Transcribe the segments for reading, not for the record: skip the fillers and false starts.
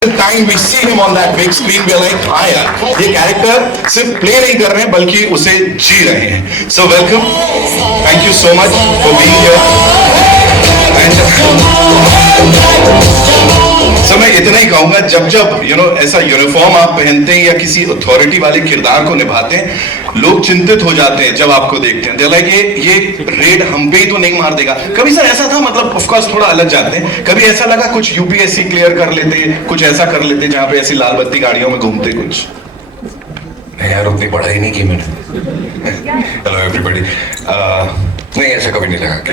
time we see him on that big screen, we're like, हाँ यार, ये कैरेक्टर सिर्फ प्ले नहीं कर रहे हैं बल्कि उसे जी रहे हैं. So welcome, thank you so much for being here. Sir मैं इतना ही कहूंगा, जब जब ऐसा यूनिफॉर्म आप पहनते हैं या किसी अथॉरिटी वाले किरदार को निभाते हैं, लोग चिंतित हो जाते हैं जब आपको देखते हैं. दे लाइक ये रेड हम पे ही तो नहीं मार देगा. कभी सर ऐसा था, मतलब ऑफ कोर्स थोड़ा अलग जाते हैं, कभी ऐसा लगा कुछ यूपीएससी क्लियर कर लेते, कुछ ऐसा कर लेते जहां पे ऐसी लाल बत्ती गाड़ियों में घूमते कुछ? नहीं यार, उतनी पढ़ाई नहीं की मैंने. Hello everybody. नहीं, ऐसा कभी नहीं लगा कि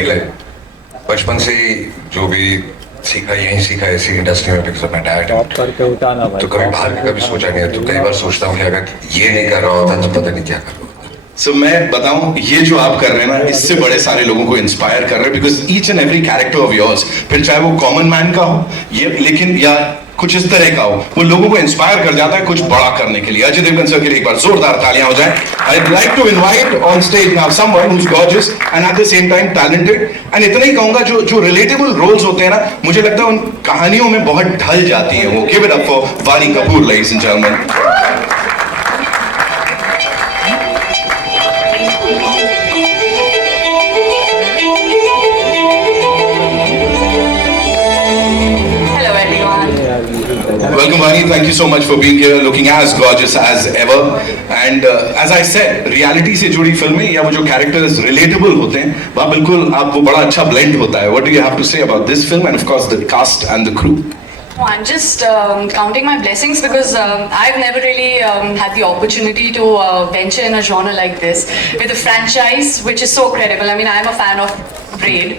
बचपन से ही जो भी सीखा यहीं सीखा, ऐसी इंडस्ट्री में. बिकॉज मैं डैड तो कभी बाहर का कभी सोचा नहीं है. तो कई बार सोचता हूँ कि अगर ये नहीं कर रहा होता तो पता नहीं क्या कर रहा होता. सो मैं बताऊं, ये जो आप कर रहे हैं ना, इससे बड़े सारे लोगों को इंस्पायर कर रहे हैं. Because each and every character of yours, फिर चाहे वो कॉमन मैन का हो ये, लेकिन या कुछ इस तरह का हो, वो लोगों को इंस्पायर कर जाता है कुछ बड़ा करने के लिए. अजय देवगन सर के लिए एक बार जोरदार तालियां हो जाए. I'd like to invite on stage now someone who's gorgeous and at the same time talented. And इतना ही कहूंगा, जो relatable roles होते हैं ना, मुझे लगता है उन कहानियों में बहुत ढल जाती हैं वो. Give it up for Vaani Kapoor, ladies and gentlemen. Welcome, Vaani. Thank you so much for being here, looking as gorgeous as ever. And as I said, reality से जुड़ी फिल्में या वो जो characters relatable होते हैं, वहाँ बिल्कुल आप वो बड़ा अच्छा blend होता है. What do you have to say about this film and of course the cast and the crew? Oh, I'm just counting my blessings because I've never really had the opportunity to venture in a genre like this with a franchise which is so credible. I mean, I'm a fan of Braid,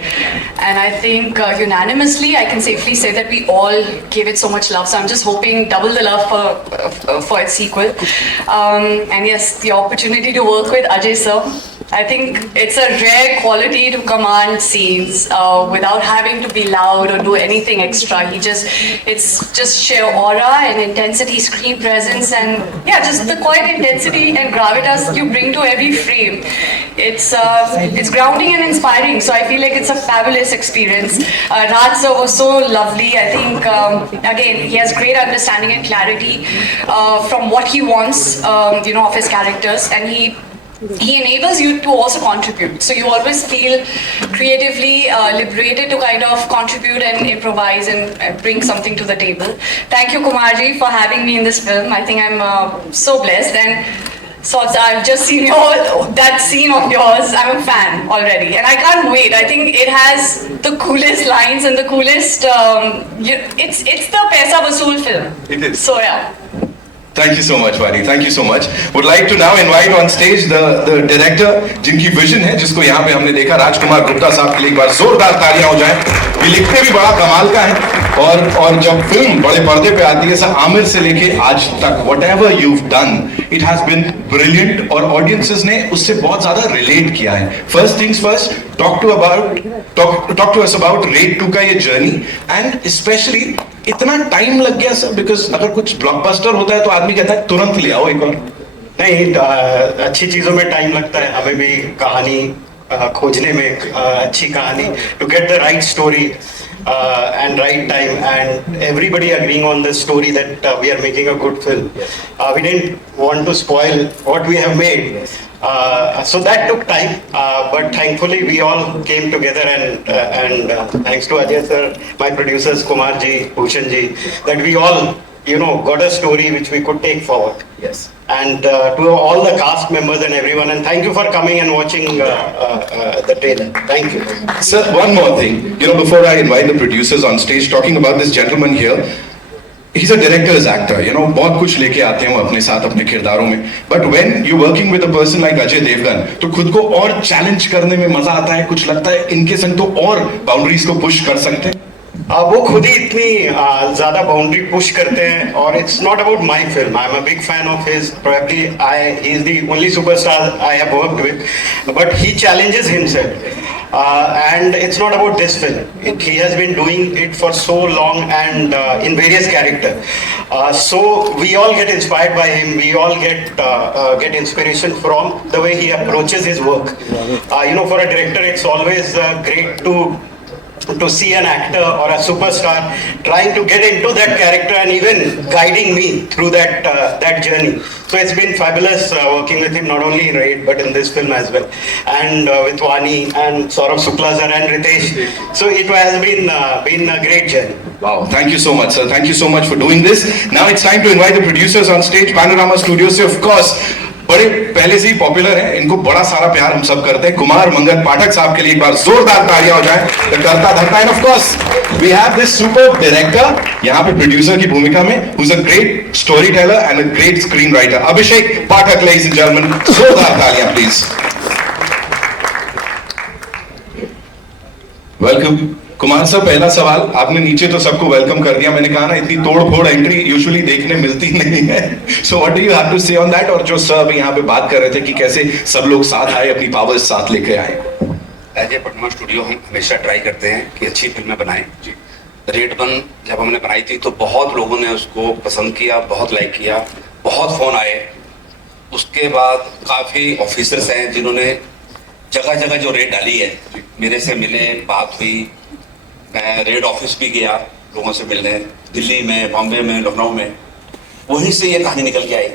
and I think unanimously I can safely say that we all gave it so much love. So I'm just hoping double the love for its sequel. And yes, the opportunity to work with Ajay sir. I think it's a rare quality to command scenes without having to be loud or do anything extra. It's just sheer aura and intensity, screen presence, and yeah, just the quiet intensity and gravitas you bring to every frame. It's grounding and inspiring. So I feel like it's a fabulous experience. Raj sir was so lovely. I think again he has great understanding and clarity from what he wants, of his characters, and he enables you to also contribute. So you always feel creatively liberated to kind of contribute and improvise and bring something to the table. Thank you, Kumarji, for having me in this film. I think I'm so blessed. And so I've just seen that scene of yours. I'm a fan already. And I can't wait. I think it has the coolest lines and the coolest... it's the Paisa Vasool film. It is. So yeah. Thank you so much, Vaani. Thank you so much. Would like to now invite on stage the director, जिनकी विजन है, जिसको यहाँ पे हमने देखा, राजकुमार गुप्ता साहब के लिए एक बार जोरदार तालियां हो जाएं. ये लिखते भी बड़ा कमाल का है, और जब फिल्म बड़े पर्दे पे आती है, सर आमिर से लेके आज तक whatever you've done, it has been brilliant, और audiences ने उससे बहुत ज्यादा relate किया है. First things first, talk to us about Raid 2 का ये journey, and especially इतना टाइम लग गया सर, बिकॉज अगर कुछ ब्लॉकबस्टर होता है तो आदमी कहता है तुरंत ले आओ एक और. नहीं, अच्छी चीज़ों में टाइम लगता है. हमें भी कहानी खोजने में, अच्छी कहानी, to get the right story and right time, and everybody agreeing on the story that we are making a good film. We didn't want to spoil what we have made. So that took time, but thankfully we all came together, and thanks to Ajay sir, my producers Kumar ji, Bhushan ji, that we all got a story which we could take forward. Yes. And to all the cast members and everyone, and thank you for coming and watching the trailer. Thank you. Sir, one more thing. Before I invite the producers on stage, talking about this gentleman here, he's a director's actor. बहुत कुछ लेके आते हैं वो अपने साथ अपने किरदारों में. But when you're working with a person like Ajay Devgan, तो खुद को और चैलेंज करने में मजा आता है. कुछ लगता है इनके संग तो और बाउंड्रीज को पुश कर सकते हैं. वो खुद ही इतनी ज्यादा बाउंड्री पुश करते हैं, और it's not about my film. I am a big fan of his. Probably he is the only superstar I have worked with, but he challenges himself. And it's not about this film. He has been doing it for so long, and in various characters. So we all get inspired by him. We all get inspiration from the way he approaches his work. For a director, it's always great to to see an actor or a superstar trying to get into that character and even guiding me through that journey. So it's been fabulous working with him, not only in Raid but in this film as well, and with Vani and Saurabh Shukla sir and Ritesh. So it has been a great journey. Wow, thank you so much, sir. Thank you so much for doing this. Now it's time to invite the producers on stage. Panorama Studios से of course बड़े पहले से ही पॉपुलर हैं, इनको बड़ा सारा प्यार हम सब करते हैं. कुमार मंगल पाठक साहब के लिए एक बार जोरदार तालियां हो जाएं. The करता धरता, and of course we have this superb director यहाँ पे प्रोड्यूसर की भूमिका में, who's a great storyteller and a great screenwriter. Abhishek Pathak, ladies and gentlemen, जोरदार तालियां प्लीज. वेलकम कुमार सर. पहला सवाल, आपने नीचे तो सबको वेलकम कर दिया, मैंने कहा ना इतनी तोड़ फोड़ एंट्री यूजुअली देखने मिलती नहीं है. So what do you have to say on that? और जो सर अभी यहाँ पे बात कर रहे थे कि कैसे सब लोग साथ आए, अपनी पावर्स साथ लेके आए. एज ए पटना स्टूडियो हम हमेशा ट्राई करते हैं कि अच्छी फिल्में बनाएं. रेड 1 जब हमने बनाई थी तो बहुत लोगों ने उसको पसंद किया, बहुत लाइक किया, बहुत फोन आए. उसके बाद काफ़ी ऑफिसर्स हैं जिन्होंने जगह जगह जो रेड डाली है, मेरे से मिले, बात हुई. मैं रेड ऑफिस भी गया लोगों से मिलने, दिल्ली में, बॉम्बे में, लखनऊ में. वहीं से ये कहानी निकल के आई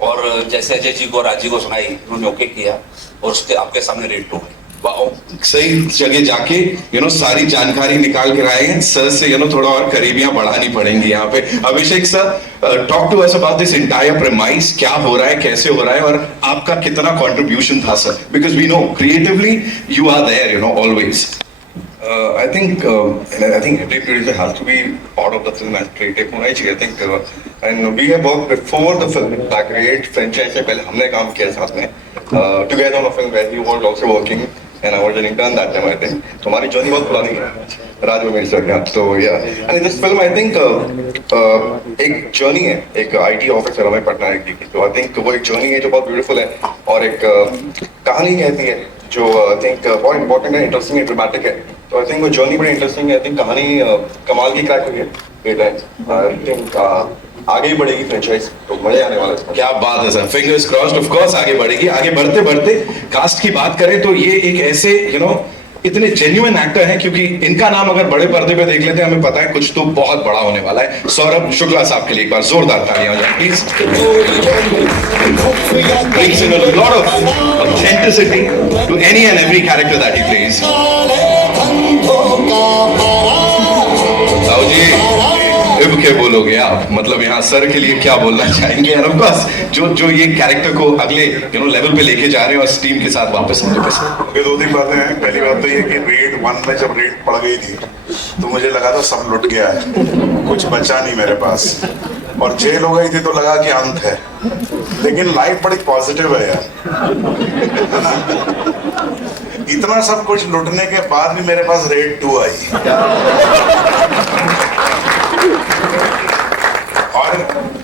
और जैसे अजय जी को, राज जी को सुनाई, उन्होंने ओके किया और उसके आपके सामने रेड 2 है. सही जगह जाके सारी जानकारी निकाल कर आए हैं. सर से थोड़ा और करीबियां बढ़ानी पड़ेंगी यहाँ पे. Abhishek sir, talk to us about this entire premises. क्या हो रहा है, कैसे हो रहा है और आपका कितना कंट्रीब्यूशन था sir? Because we know creatively you are there always. I think every producer has to be part of the film and creative होना ही चाहिए. I think and we have worked before the film. Like Raid franchise से पहले हमने काम किया साथ में together on a film where he was also working and I was an intern that time. I think तो हमारी जर्नी बहुत पुरानी है. राज मेरे सर का तो yeah. And in this film I think एक जर्नी है, एक IT ऑफिसर हमें पटनायक जी की. तो I think वो एक जर्नी है जो बहुत ब्यूटीफुल है और एक कहानी कहती है जो I think बहुत इंपॉर्टेंट है, इंटरेस्टिंग है, ड्रामेटिक है. तो आई थिंक वो जर्नी बड़ी इंटरेस्टिंग है. आई थिंक कहानी कमाल की क्रैक हुई है. आई थिंक आगे ही बढ़ेगी फ्रेंचाइज, तो मजा आने वाला है. क्या बात है sir, fingers crossed. Of course आगे बढ़ेगी. आगे बढ़ते बढ़ते कास्ट की बात करें तो ये एक ऐसे इतने जेन्युइन एक्टर हैं, क्योंकि इनका नाम अगर बड़े पर्दे पे देख लेते हैं हमें पता है कुछ तो बहुत बड़ा होने वाला है. सौरभ शुक्ला साहब के लिए एक बार जोरदार तालियां हो जाए please. Brings in a lot of authenticity to any and every character that he plays. Sahu ji, इब के बोलोगे आप, मतलब यहाँ सर के लिए क्या बोलना चाहेंगे? और ऑफ कोर्स जो ये कैरेक्टर को अगले लेवल पे लेके जा रहे हैं और टीम के साथ वापस आने पे. दो तीन बातें हैं. पहली बात तो ये कि रेड 1 में जब रेड पड़ गई थी तो मुझे लगा था सब लुट गया है, कुछ बचा नहीं मेरे पास, और जेल हो गई थी तो लगा कि अंत है. लेकिन लाइफ बड़ी पॉजिटिव है यार. इतना सब कुछ लुटने के बाद भी मेरे पास रेड 2 आई और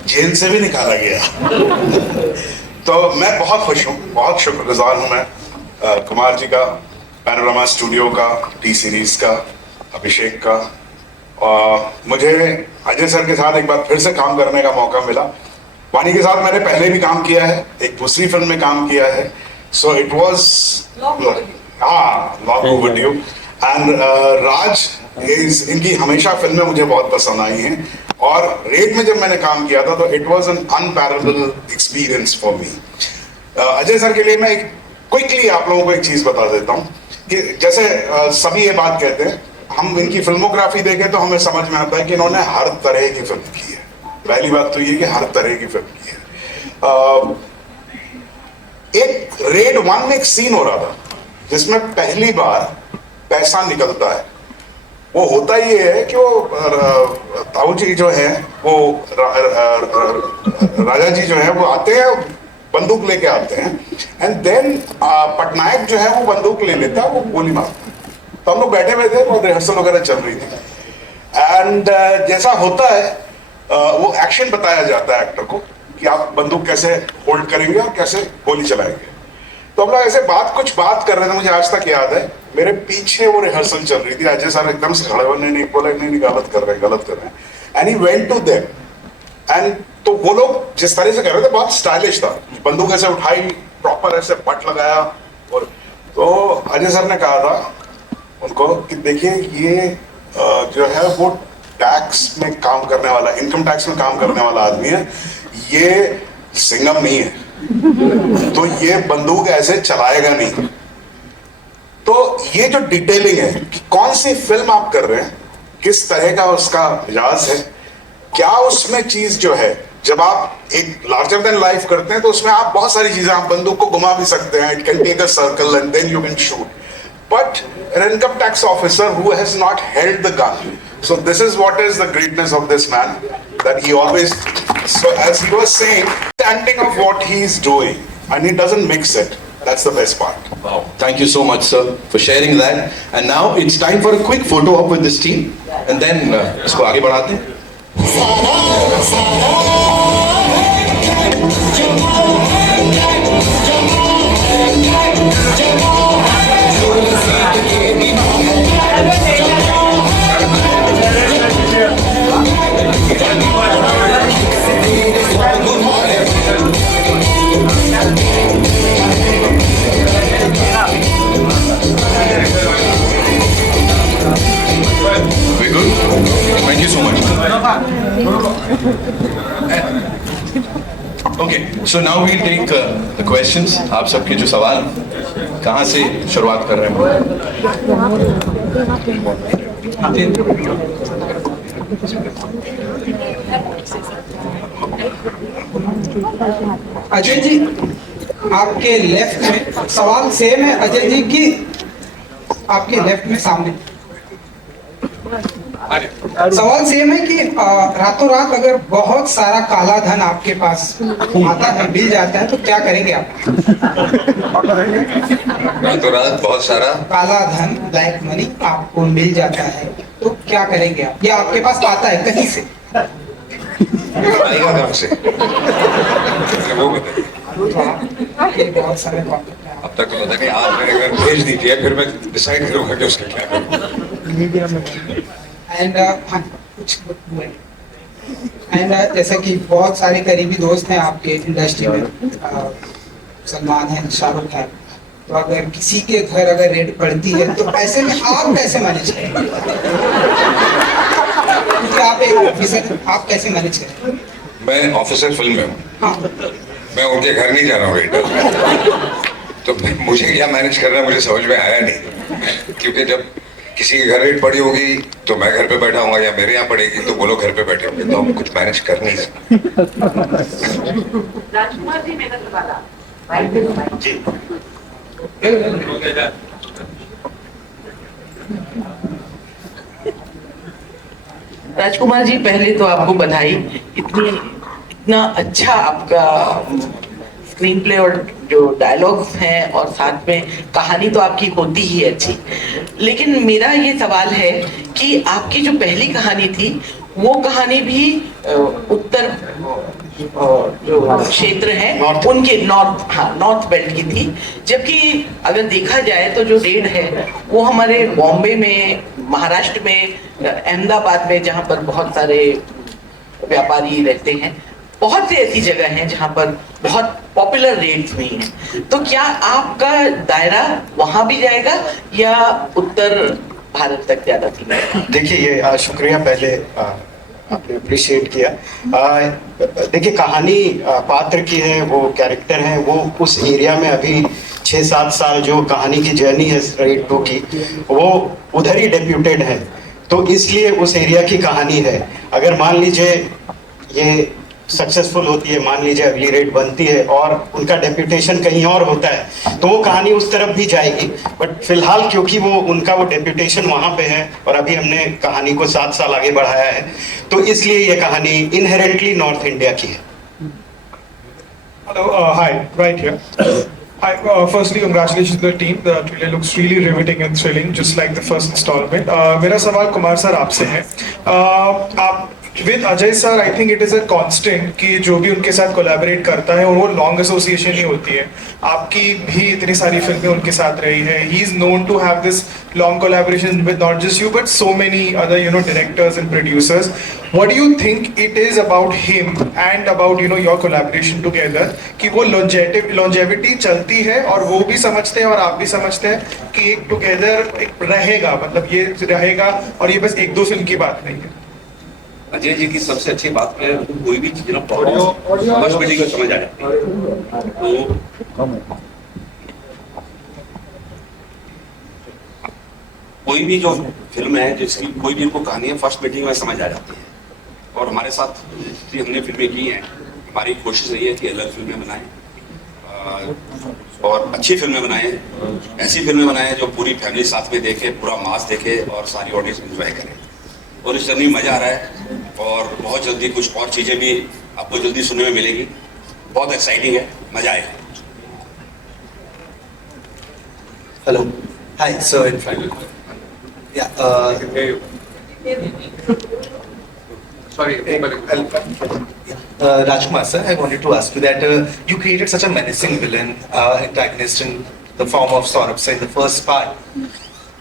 जेल से भी निकाला गया. तो मैं बहुत खुश हूँ, बहुत शुक्रगुजार हूँ मैं कुमार जी का, पैनोरामा स्टूडियो का, टी सीरीज का, अभिषेक का. मुझे अजय सर के साथ एक बार फिर से काम करने का मौका मिला. वानी के साथ मैंने पहले भी काम किया है, एक दूसरी फिल्म में काम किया है. So it was long overdue. And Raj इनकी हमेशा फिल्में मुझे बहुत पसंद आई हैं और रेड में जब मैंने काम किया था तो it was an unparalleled experience for me. Ajay sir के लिए मैं क्विकली आप लोगों को एक चीज बता देता हूँ कि जैसे सभी ये बात कहते हैं, हम इनकी फिल्मोग्राफी देखें तो हमें समझ में आता है कि इन्होंने हर तरह की फिल्म की है. पहली बात तो ये कि हर तरह की फिल्म की है. एक रेड 1 में एक सीन हो रहा था जिसमें पहली बार पैसा निकलता है. वो होता ये है कि वो ताऊ जी जो है वो राजा जी जो है वो आते हैं, बंदूक लेके आते हैं, एंड देन पटनायक जो है वो बंदूक ले लेता है, वो गोली मारता है. तो हम लोग बैठे हुए थे और रिहर्सल वगैरह चल रही थी. एंड जैसा होता है वो एक्शन बताया जाता है एक्टर को कि आप बंदूक कैसे होल्ड करेंगे और कैसे गोली चलाएंगे. तो हम लोग ऐसे कुछ बात कर रहे थे, मुझे आज तक याद है. मेरे पीछे वो रिहर्सल चल रही थी. अजय सर एकदम से खड़े होने नहीं बोला, नहीं गलत कर रहे हैं. And he went to them and तो वो लोग जिस तरह से कर रहे थे बहुत स्टाइलिश था. बंदूक ऐसे उठाई, प्रॉपर ऐसे बट लगाया, और तो अजय सर ने कहा था उनको कि देखिए ये जो है वो टैक्स में काम करने वाला, इनकम टैक्स में काम करने वाला आदमी है, ये सिंघम नहीं है, तो ये बंदूक ऐसे चलाएगा नहीं। तो ये जो डिटेलिंग है कि कौन सी फिल्म आप कर रहे हैं, किस तरह का उसका मिजाज है, क्या उसमें चीज जो है, जब आप एक लार्जर देन लाइफ करते हैं तो उसमें आप बहुत सारी चीजें, आप बंदूक को घुमा भी सकते हैं, it can take a circle and then you can shoot, but an income tax officer who has not held the gun. So this is what is the greatness of this man, that he always, so as he was saying, standing of what he's doing, and he doesn't mix it. That's the best part. Wow. Thank you so much, sir, for sharing that. And now it's time for a quick photo op with this team, and then इसको आगे बढ़ाते हैं. Very good. Thank you so much. Okay, so now we'll take the questions. आप सबके जो सवाल, कहाँ से शुरुआत कर रहे हैं? अजय जी, आपके लेफ्ट में सवाल सेम है अजय जी की, आपके लेफ्ट में सामने सवाल सेम है कि रातों रात अगर बहुत सारा काला धन आपके पास आता है, मिल जाता है, तो क्या करेंगे आप? रातों रात बहुत सारा काला धन, ब्लैक मनी आपको मिल जाता है, तो क्या करेंगे आप? या आपके पास आता है कहीं से? आएगा कहाँ से? वो बताइए। बहुत सारे अब तक तो पता नहीं, आज मेरे घर भेज दीजिए, फिर मैं डिसाइड करूंगा कि उसका क्या करूं। एंड जैसा कि बहुत सारे करीबी दोस्त हैं आपके इंडस्ट्री में, सलमान है, शाहरुख है, तो अगर किसी के घर अगर रेड पड़ती है तो ऐसे में आप कैसे मैनेज करेंगे? क्योंकि आप एक ऑफिसर, आप कैसे मैनेज करेंगे? मैं ऑफिसर फिल्म में हूँ, हाँ, मैं उनके घर नहीं जा रहा हूँ रेड, तो मुझे क्या मैनेज करना है मुझे समझ में आया नहीं, क्योंकि जब किसी के घर रेड पड़ी होगी तो मैं घर पे बैठा हूँ, या मेरे यहाँ पड़ेगी तो वो लोग घर पे बैठे होंगे, तो हम कुछ मैनेज कर नहीं सकते। राजकुमार जी मेरा सवाल जी, राजकुमार जी, पहले तो आपको बधाई, इतना अच्छा आपका स्क्रीन प्ले और जो डायलॉग्स हैं और साथ में कहानी तो आपकी होती ही अच्छी, लेकिन मेरा ये सवाल है कि आपकी जो पहली कहानी थी वो कहानी भी उत्तर जो क्षेत्र है उनके नॉर्थ बेल्ट की थी, जबकि अगर देखा जाए तो जो रेड है वो हमारे बॉम्बे में, महाराष्ट्र में, अहमदाबाद में, जहाँ पर बहुत सारे व्यापारी रहते हैं, बहुत सी ऐसी जगह हैं जहाँ पर बहुत पॉपुलर रेड्स हुई हैं, तो क्या आपका दायरा वहां भी जाएगा या उत्तर भारत तक ज्यादा थी? देखिए, ये शुक्रिया पहले आपने अप्रिशिएट किया। देखिए, कहानी पात्र की है, वो कैरेक्टर है, वो उस एरिया में अभी 6-7 साल जो कहानी की जर्नी है रेड 2 की, वो उधर ही डेप्यूटेड है, तो इसलिए उस एरिया की कहानी है। अगर मान लीजिए ये सक्सेसफुल होती है, मान लीजिए अगली रेड बनती है और उनका डेप्यूटेशन कहीं और होता है, तो वो कहानी उस तरफ भी जाएगी, बट फिलहाल क्योंकि वो उनका वो डेप्यूटेशन वहाँ पे है और अभी हमने कहानी को 7 साल आगे बढ़ाया है, तो इसलिए ये कहानी इनहेरेंटली नॉर्थ इंडिया की है। Hello, hi, right here. Hi, firstly, congratulations to the team. The trailer looks really riveting and thrilling, just like the first installment. मेरा सवाल कुमार सर आपसे है। आप विद Ajay sir I think it is a constant कि जो भी उनके साथ कोलैबोरेट करता है और वो लॉन्ग एसोसिएशन ही होती है. आपकी भी इतनी सारी फिल्में उनके साथ रही है. He is known to have this long collaboration with not just you but so many other directors and producers. What do you think it is about him and about your collaboration together कि वो लॉन्जेविटी चलती है और वो भी समझते हैं और आप भी समझते हैं कि एक टुगेदर एक रहेगा, मतलब ये रहेगा और ये बस एक दो फिल्म की बात नहीं है. अजय जी की सबसे अच्छी बात है कोई भी चीज ना फर्स्ट मीटिंग में समझ आ जाती है. तो कोई भी जो फिल्म है जिसकी कोई भी इनको कहानी है फर्स्ट मीटिंग में समझ आ जाती है. और हमारे साथ जितनी हमने फिल्में की हैं हमारी कोशिश रही है कि अलग फिल्में बनाएं और अच्छी फिल्में बनाएं, ऐसी फिल्में बनाएं जो पूरी फैमिली साथ में देखे, पूरा मास देखे और सारी ऑडियंस एंजॉय करे. और इस जर्नी में मजा आ रहा है और बहुत जल्दी कुछ और चीजें भी आपको जल्दी सुनने में मिलेगी. बहुत एक्साइटिंग है, मजा आएगा. Hello. Hi, sir. In front. Yeah. Sorry, Rajkumar, sir, I wanted to ask you that you created such a menacing villain, antagonist in the form of Saurabh sir in the first part.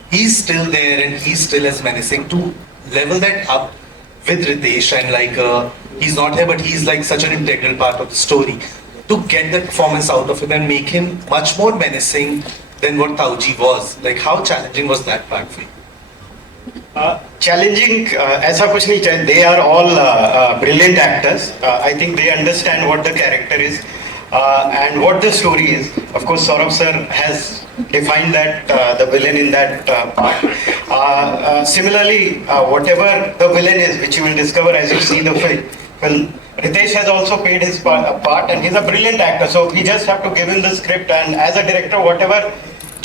He's still there and he's still as menacing. To level that up with Ritesh and he's not here but he's like such an integral part of the story. To get that performance out of him and make him much more menacing than what Tauji was. Like how challenging was that part for you? Challenging, ऐसा कुछ नहीं चाहिए. They are all brilliant actors. I think they understand what the character is and what the story is. Of course, Saurabh sir has defined that the villain in that part. Similarly, whatever the villain is, which you will discover as you see the film, Ritesh has also played his part and he's a brilliant actor. So we just have to give him the script, and as a director, whatever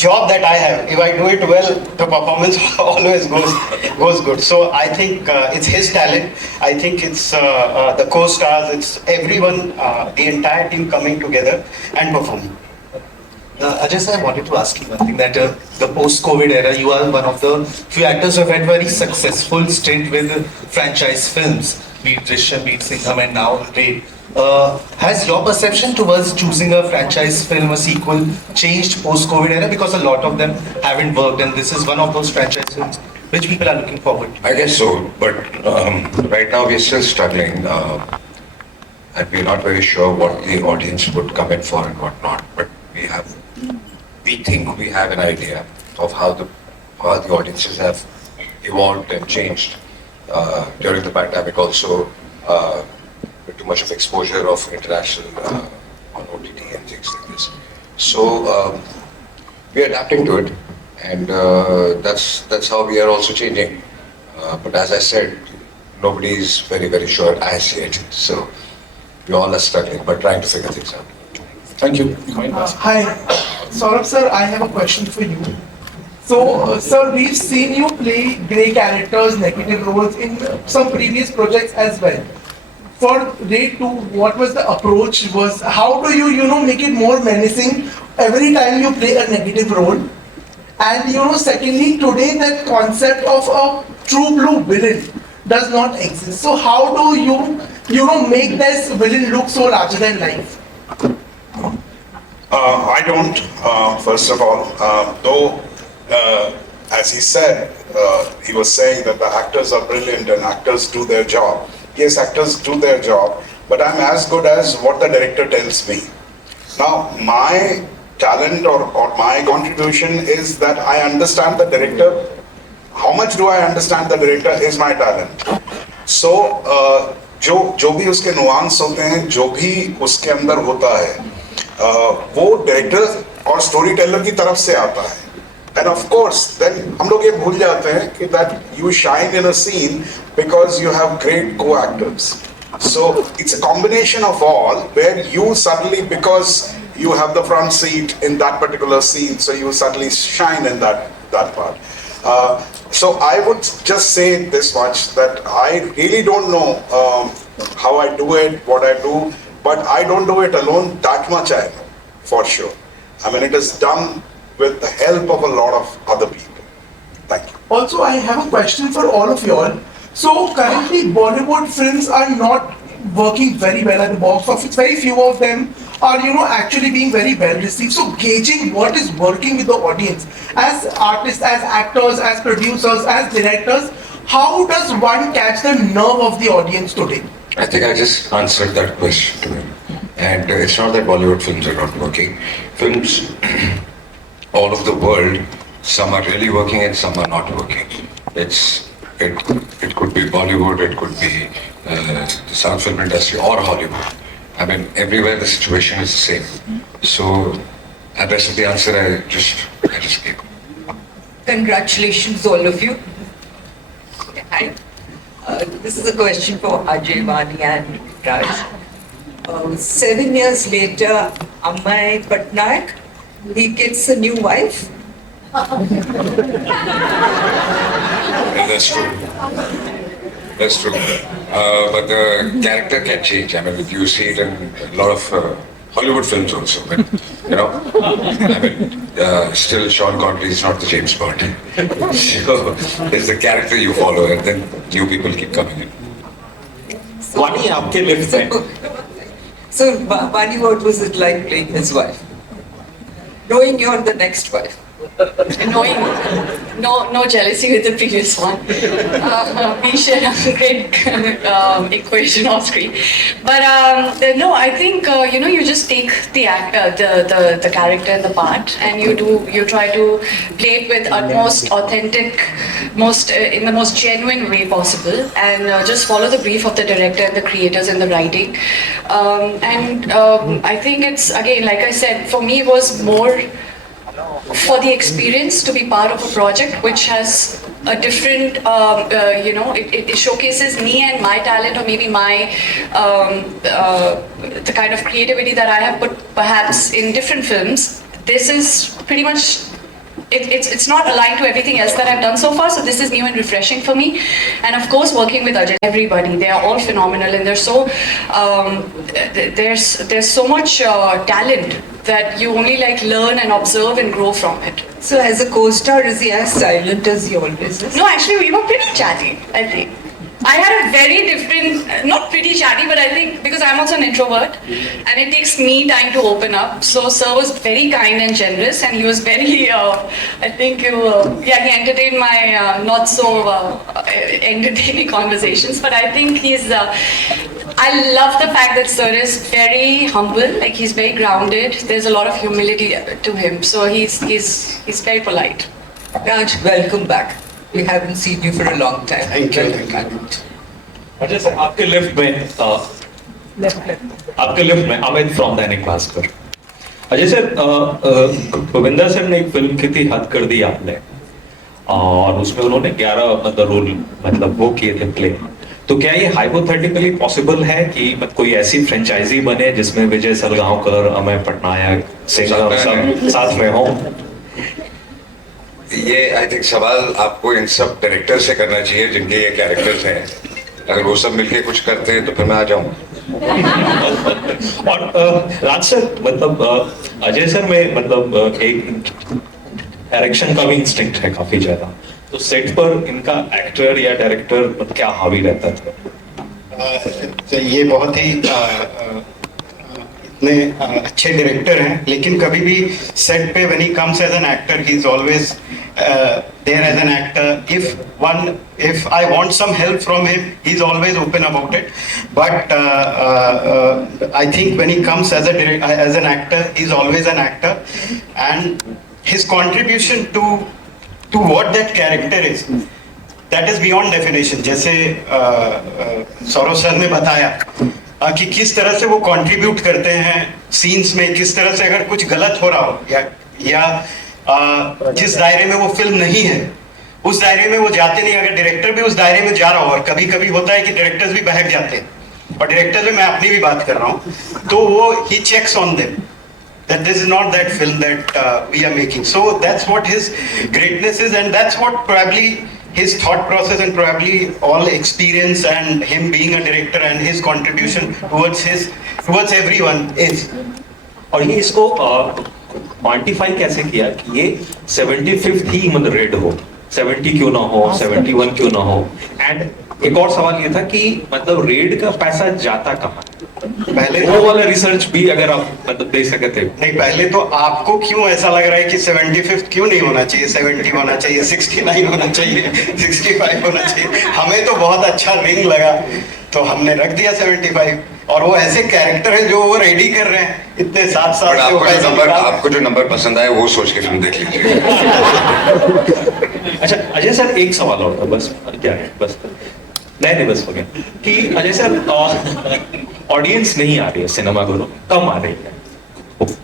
job that I have, if I do it well, the performance always goes good. So I think it's his talent. I think it's the co-stars, it's everyone, the entire team coming together and performing. Ajay sir, I wanted to ask you one thing, that the post-COVID era, you are one of the few actors who have had very successful stint with franchise films, be it Drishyam, be it Singham, and now Raid. Has your perception towards choosing a franchise film, a sequel, changed post-COVID era? Because a lot of them haven't worked, and this is one of those franchise films which people are looking forward to. I guess so, but right now we're still struggling, and we're not very sure what the audience would come in for and what not. But we think we have an idea of how the audiences have evolved and changed during the pandemic. Also, with too much of exposure of international on OTT and things like this. So we're adapting to it, and that's how we are also changing. But as I said, nobody is very, very sure as yet. So we all are struggling, but trying to figure things out. Thank you. Hi, Saurabh sir, I have a question for you. So, sir, we've seen you play grey characters, negative roles in some previous projects as well. For Raid 2, what was the approach? How do you make it more menacing every time you play a negative role? And secondly, today that concept of a true blue villain does not exist. So how do you make this villain look so larger than life? I don't, first of all, though, as he said, he was saying that the actors are brilliant and actors do their job. Yes, actors do their job, but I'm as good as what the director tells me. Now, my talent or my contribution is that I understand the director. How much do I understand the director is my talent. So, जो भी उसके नुआंस होते हैं, जो भी उसके अंदर होता है, वो डायरेक्टर और स्टोरी टेलर की तरफ से आता है. And of course, then हम लोग ये भूल जाते हैं कि that you shine in a scene because you have great co-actors. So it's a combination of all, where you suddenly, because you have the front seat in that particular scene, so you suddenly shine in that part. So I would just say this much, that I really don't know how I do it, what I do, but I don't do it alone. That much I know, for sure. I mean, it is done with the help of a lot of other people. Thank you. Also, I have a question for all of you all. So currently Bollywood films are not working very well at the box office. Very few of them are, actually being very well received. So gauging what is working with the audience as artists, as actors, as producers, as directors, how does one catch the nerve of the audience today? I think I just answered that question to him. And it's not that Bollywood films are not working. Films all over the world, some are really working and some are not working. It could be Bollywood, it could be the South film industry or Hollywood. I mean, everywhere the situation is the same. So, the rest of the answer I just gave. Congratulations, all of you. Hi. This is a question for Ajay, Vani and Raj. 7 years later, Amay Patnaik, he gets a new wife. Yeah, that's true. That's true. But the character can change. I mean, you see it in a lot of Hollywood films also. But, I mean, still Sean Connery is not the James Bond. So, there's the character you follow and then new people keep coming in. Vani, aapke lift mein. So, Vani, what was it like playing his wife? Knowing you're the next wife. Knowing no jealousy with the previous one. We share a great equation off screen. But no, I think you just take the character and the part, and you try to play it with utmost authentic, in the most genuine way possible, and just follow the brief of the director and the creators and the writing. I think it's, again, like I said, for me it was more for the experience to be part of a project which has a different, it showcases me and my talent, or maybe my, the kind of creativity that I have put perhaps in different films. This is pretty much, it's not aligned to everything else that I've done so far, so this is new and refreshing for me. And of course, working with Ajay, everybody, they are all phenomenal, and they're so, there's so much talent that you only learn and observe and grow from it. So as a co-star, is he as silent as he always is? No, actually we were pretty chatty, I think. I had a very different, not pretty chatty, but I think because I'm also an introvert and it takes me time to open up. So Sir was very kind and generous, and he was very, I think, he entertained my not so entertaining conversations. But I think I love the fact that Sir is very humble, he's very grounded. There's a lot of humility to him. So he's very polite. Raj, welcome back. We haven't seen you for a long time. Thank you. अच्छा सर, आपके लिफ्ट में अमित फ्रॉम दैनिक भास्कर। अजय सर, गोविंदा सर ने एक फिल्म की थी हद कर दी आपने, और उसमें उन्होंने 11 रोल वो किए थे प्ले। तो क्या ये हाइपोथेटिकली पॉसिबल है कि कोई ऐसी फ्रेंचाइजी बने जिसमें विजय सलगांवकर, अमय पटनायक, सिंघम सब साथ में हों? ये आई थिंक सवाल आपको इन सब डायरेक्टर से करना चाहिए जिनके ये कैरेक्टर्स हैं। अगर वो सब मिलके कुछ करते हैं तो फिर मैं आ जाऊं। और राज सर, अजय सर में एक डायरेक्शन का भी इंस्टिंक्ट है काफी ज्यादा, तो सेट पर इनका एक्टर या डायरेक्टर क्या हावी रहता था? ये बहुत ही इतने अच्छे डायरेक्टर हैं, लेकिन कभी भी सेट पे when he comes as an actor, he is always there as an actor. If I want some help from him, he's always open about it. But I think when he comes as an actor, he's always an actor, and his contribution to what that character is, that is beyond definition. जैसे सौरभ सर ने बताया कि किस तरह से वो कंट्रीब्यूट करते हैं सीन्स में, किस तरह से अगर कुछ गलत हो रहा हो या जिस दायरे में वो फिल्म नहीं है उस दायरे में वो जाते नहीं, अगर डायरेक्टर भी उस दायरे में जा रहा हो, और कभी कभी होता है कि डायरेक्टर्स भी बहक जाते हैं, और डायरेक्टर में मैं अपनी भी बात कर रहा हूँ, तो वो ही checks on them that this is not that film that we are making. So that's what his greatness is, and that's what probably his thought process and probably all experience and him being a director and his contribution towards everyone is. और ये इसको क्वांटिफाई कैसे किया कि ये 75th ही रेड हो, 70 क्यों ना हो, 71 क्यों ना हो, एंड एक और सवाल ये था कि मतलब रेड का पैसा जाता कहाँ? पहले वो वाला रिसर्च भी अगर आप मतलब दे सके थे। नहीं, पहले तो आपको क्यों ऐसा लग रहा है कि 75th क्यों नहीं होना चाहिए, 70 होना चाहिए, 69 होना चाहिए, 65 होना चाहिए? हमें तो बहुत अच्छा रिंग लगा तो हमने रख दिया 75। और वो ऐसे कैरेक्टर है जो वो रेडी कर रहे हैं इतने 7 साल से। आपको जो नंबर पसंद आए वो सोच के फिल्म देख लीजिए। अच्छा अजय सर, एक सवाल और था बस, क्या है बस, नहीं बस हो गया कि अजय सर ऑडियंस नहीं आ रही है सिनेमा घरों, कम आ रही है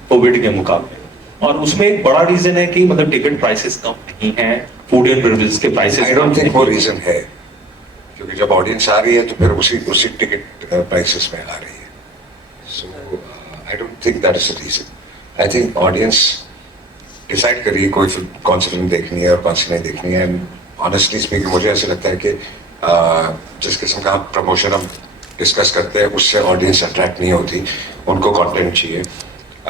कोविड के मुकाबले, और उसमें एक बड़ा रीजन है कि मतलब टिकट प्राइसेस कम नहीं है, फूड एंड बेवरेजेस के प्राइसेस। आई डोंट थिंक वो रीजन है, क्योंकि जब ऑडियंस आ रही है तो फिर उसी टिकट प्राइसेस में आ रही है। So I don't think that is the reason. I think audience decide करिए कोई कौन सी फिल्म देखनी है और कौन सी नहीं देखनी है। ऑनेस्टली स्पीकिंग मुझे ऐसा लगता है कि जिस किस्म का प्रमोशन हम डिस्कस करते हैं उससे ऑडियंस अट्रैक्ट नहीं होती, उनको कंटेंट चाहिए।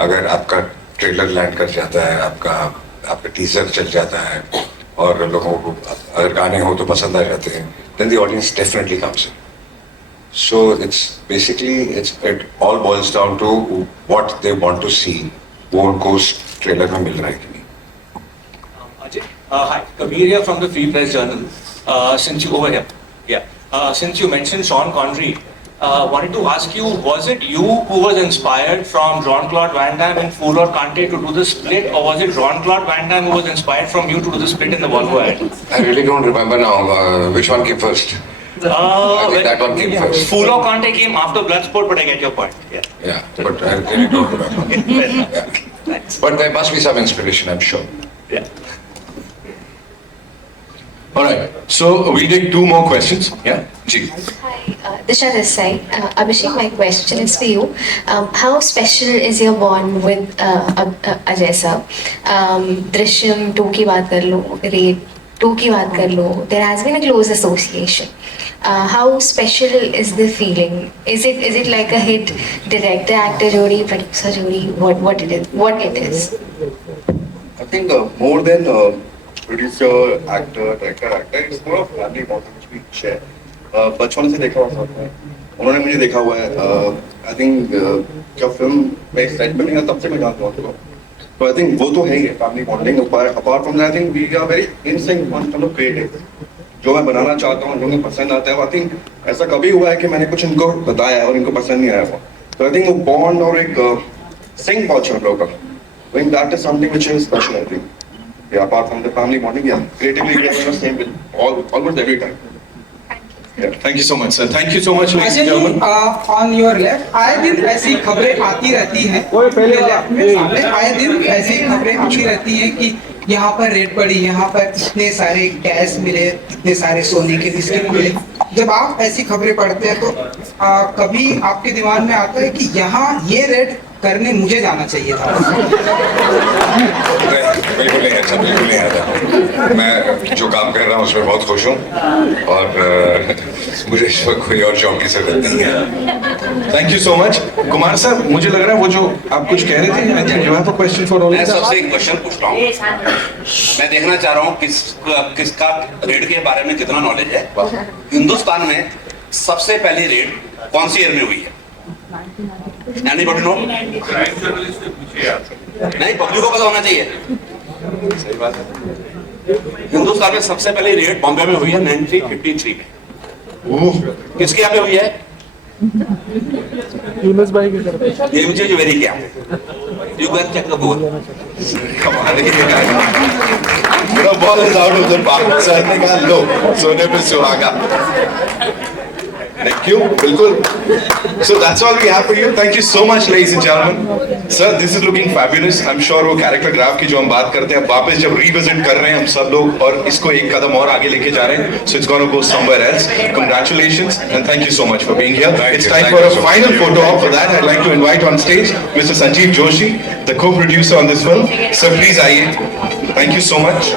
अगर आपका ट्रेलर लैंड कर जाता है, आपका टीजर चल जाता है और लोगों को अगर गाने हो तो पसंद आ जाते हैं, then the audience definitely comes in. So it all boils down to what they want to see. वो उनको उस ट्रेलर में मिल रहा है कि नहीं। Ajay, hi, Kabir here from the Free Press Journal. Since you mentioned Sean Connery, wanted to ask you, was it you who was inspired from Jean-Claude Van Damme in Fool or Kante to do the split, or was it Jean-Claude Van Damme who was inspired from you to do the split in the Volvo ad? I really don't remember now which one came first. I think that one came first. Fool or Kante came after Bloodsport, but I get your point. Yeah, but I really don't remember. Yeah. But there must be some inspiration, I'm sure. Yeah. All right, so we'll take 2 more questions. Yeah, Ji. Hi, Disha this side. Abhishek, my question is for you. How special is your bond with Ajay sir? Drishyam 2 की बात कर लो, Raid 2 की बात कर लो. There has been a close association. How special is the feeling? Is it like a hit director-actor jodi, producer jodi? What it is? I think more than producer, actor, director, it's more of family bond which we share. बचपन से देखा हुआ साथ में, उन्होंने मुझे देखा हुआ है। आई थिंक जब फिल्म में सेट पे नहीं तब से मैं जानता हूँ उनको, तो आई थिंक वो तो है ही family bonding. Apart from that I think we are very in sync on terms of creative. जो मैं बनाना चाहता हूँ, जो मुझे पसंद आता है, आई थिंक ऐसा कभी हुआ है कि मैंने कुछ इनको बताया और इनको पसंद नहीं आया हो, तो आई थिंक वो बॉन्ड और एक सिंक बहुत हम लोग का, I think that is something which is special. I think yeah, apart from the family bonding, yeah, creatively we are on the same with almost every time. Yeah. Thank you so much, sir. Thank you so much, ladies and gentlemen. On your left, आए दिन ऐसी खबरें आती रहती हैं। लेफ्ट में सामने आए दिन ऐसी खबरें आती रहती हैं कि यहाँ पर रेड पड़ी, यहाँ पर इतने सारे कैश मिले, इतने सारे सोने के बिस्किट मिले। जब आप ऐसी खबरें पढ़ते हैं तो कभी आपके दिमाग में आता है कि यहाँ ये रेड करने मुझे जाना चाहिए था? बिल्कुल नहीं, अच्छा बिल्कुल नहीं आता। मैं जो काम कर रहा हूँ उसमें बहुत खुश हूँ और मुझे इस वक्त कोई और जॉब की जरूरत नहीं है। Thank you so much, Kumar सर। मुझे लग रहा है वो जो आप कुछ कह रहे थे, I think you have a question for all मैं of us. सबसे एक क्वेश्चन पूछता हूँ। मैं देखना चाह रहा हूँ किसका रेड के बारे में कितना नॉलेज है। हिंदुस्तान में सबसे पहली रेड कौन सी ईयर में हुई है? Anybody know? नहीं, पब्लिक को पता होना चाहिए। सही बात है। हिंदुस्तान में सबसे पहले रेड बॉम्बे में हुई है 1953 में। किसके यहाँ पे हुई है? यूनुस भाई की तरफ। ये मुझे जो वेरी क्या? You can check the Google. कमाल है। The ball is out of the park. Sir ने कहा लो, सोने पे सुहागा। Thank you, बिल्कुल. So that's all we have for you. Thank you so much, ladies and gentlemen. Sir, this is looking fabulous. I'm sure वो character graph की जो हम बात करते हैं, वापस जब revisit कर रहे हैं हम सब लोग और इसको एक कदम और आगे लेके जा रहे हैं. So it's gonna go somewhere else. Congratulations and thank you so much for being here. It's time for a final photo op. For that, I'd like to invite on stage Mr. Sanjeev Joshi, the co-producer on this film. Sir, please आइए. Thank you so much.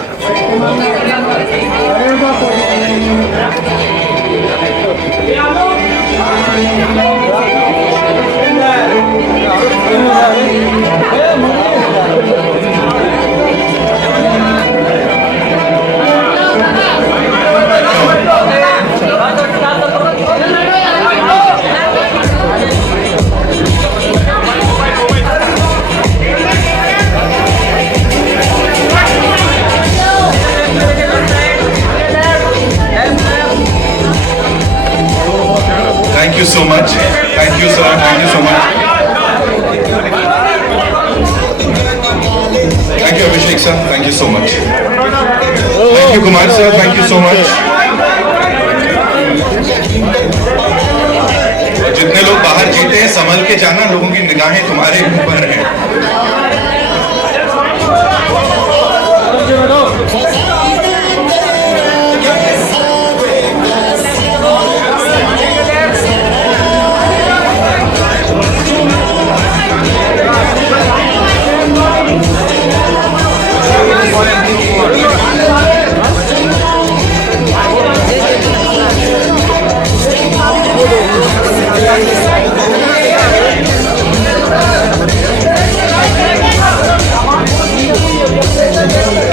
much. Thank you, Abhishek sir. Thank you so much. Thank you, Kumar sir. Thank you so much. और जितने लोग बाहर जीते हैं, संभल के जाना, लोगों की निगाहें तुम्हारे ऊपर हैं.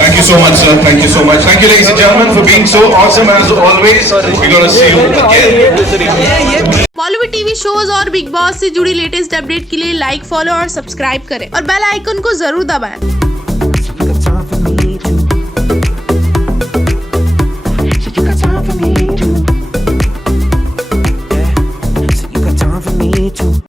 Thank you so much, sir. Thank you so much. Thank you, ladies and gentlemen, for being so awesome as always. We're gonna see you again. Bollywood TV shows और बिग बॉस से जुड़ी लेटेस्ट अपडेट के लिए like, follow और सब्सक्राइब करें और bell icon को जरूर दबाएं।